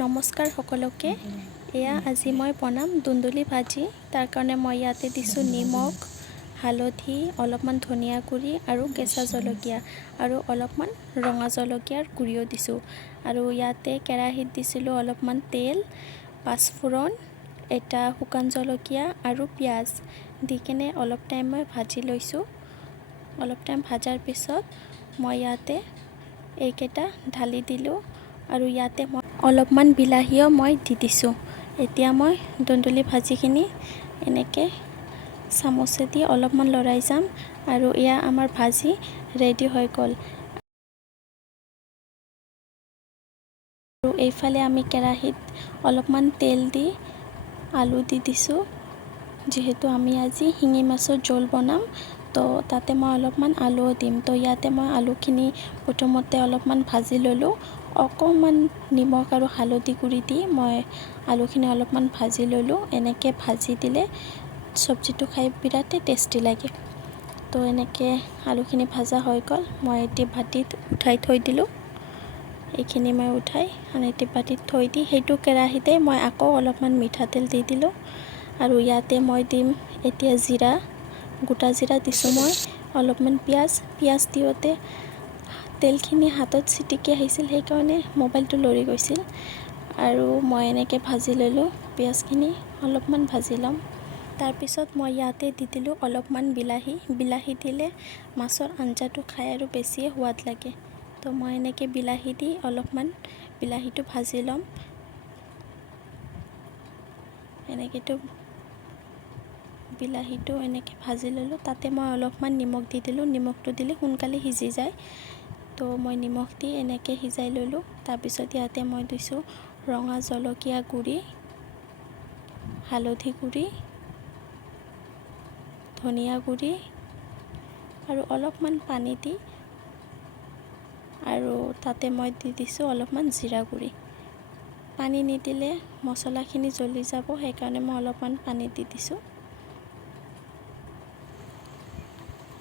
নমস্কাৰ সকলোকে। এয়া আজি মই বনাম দুন্দুলি ভাজি। তাৰ কাৰণে মই ইয়াতে দিছোঁ নিমখ, হালধি, অলপমান ধনিয়া গুড়ি আৰু কেঁচা জলকীয়া আৰু অলপমান ৰঙা জলকীয়াৰ গুড়িও দিছোঁ। আৰু ইয়াতে কেৰাহীত দিছিলোঁ অলপমান তেল, পাঁচফোৰণ, এটা শুকান জলকীয়া আৰু পিঁয়াজ দি কিনে অলপ টাইম মই ভাজি লৈছোঁ। অলপ টাইম ভাজাৰ পিছত মই ইয়াতে এইকেইটা ঢালি দিলোঁ আৰু ইয়াতে মই অলপমান বিলাহীও মই দি দিছোঁ। এতিয়া মই দুন্দুলি ভাজিখিনি এনেকৈ চামুচেদি অলপমান লৰাই যাম আৰু এয়া আমাৰ ভাজি ৰেডি হৈ গ'ল। আৰু এইফালে আমি কেৰাহীত অলপমান তেল দি আলু দি দিছোঁ। যিহেতু আমি আজি শিঙি মাছৰ জোল বনাম, তো তাতে মই অলপমান আলুও দিম। তো ইয়াতে মই আলুখিনি প্ৰথমতে অলপমান ভাজি ল'লোঁ। অকণমান নিমখ আৰু হালধি গুড়ি দি মই আলুখিনি অলপমান ভাজি ল'লোঁ। এনেকৈ ভাজি দিলে চব্জিটো খাই বিৰাটেই টেষ্টি লাগে। তো এনেকৈ আলুখিনি ভাজা হৈ গ'ল। মই এটি বাতিত উঠাই থৈ দিলোঁ। এইখিনি মই উঠাই আন এটি বাতিত থৈ দি সেইটো কেৰাহীতে মই আকৌ অলপমান মিঠাতেল দি দিলোঁ। আৰু ইয়াতে মই দিম এতিয়া জিৰা, গোটা জিৰা দিছোঁ মই, অলপমান পিঁয়াজ দিওঁতে তেলখিনি হাতত ছিটিকি আহিছিল, সেইকাৰণে মোবাইলটো লৰি গৈছিল। আৰু মই এনেকৈ ভাজি ল'লোঁ। পিঁয়াজখিনি অলপমান ভাজি ল'ম। তাৰপিছত মই ইয়াতে দি দিলোঁ অলপমান বিলাহী দিলে মাছৰ আঞ্জাটো খাই আৰু বেছিয়ে সোৱাদ লাগে। তো মই এনেকৈ বিলাহী দি অলপমান বিলাহীটো ভাজি ল'ম। এনেকৈতো বিলাহীটো এনেকৈ ভাজি ল'লোঁ। তাতে মই অলপমান নিমখ দি দিলোঁ। নিমখটো দিলে সোনকালে সিজি যায়। তো মই নিমখ দি এনেকৈ সিজাই ল'লোঁ। তাৰপিছত ইয়াতে মই দিছোঁ ৰঙা জলকীয়া গুড়ি, হালধি গুড়ি, ধনিয়া গুড়ি আৰু অলপমান পানী দি আৰু তাতে মই দি দিছোঁ অলপমান জিৰা গুড়ি। পানী নিদিলে মছলাখিনি জ্বলি যাব, সেইকাৰণে মই অলপমান পানী দি দিছোঁ।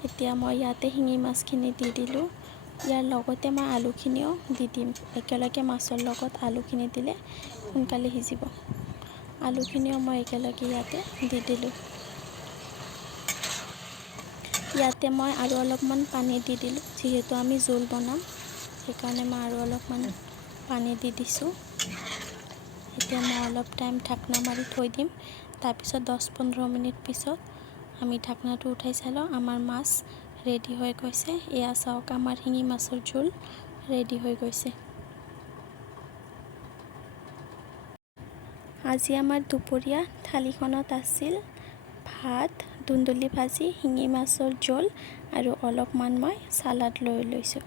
এতিয়া মই ইয়াতে শিঙি মাছখিনি দি দিলোঁ। ইয়াৰ লগতে মই আলুখিনিও দি দিম। একেলগে মাছৰ লগত আলুখিনি দিলে সোনকালে সিজিব। আলুখিনিও মই একেলগে ইয়াতে দি দিলোঁ। ইয়াতে মই আৰু অলপমান পানী দি দিলোঁ। যিহেতু আমি জোল বনাম, সেইকাৰণে মই আৰু অলপমান পানী দি দিছোঁ। এতিয়া মই অলপ টাইম ঢাকনা মাৰি থৈ দিম। তাৰপিছত 10-15 মিনিট পিছত আমি ঢাকনাটো উঠাই চালোঁ, আমাৰ মাছ ৰেডি হৈ গৈছে। এয়া চাওক, আমাৰ শিঙি মাছৰ জোল ৰেডি হৈ গৈছে। আজি আমাৰ দুপৰীয়া থালিখনত আছিল ভাত, দুন্দুলি ভাজি, শিঙি মাছৰ জোল আৰু অলপমান মই চালাড লৈ লৈছোঁ।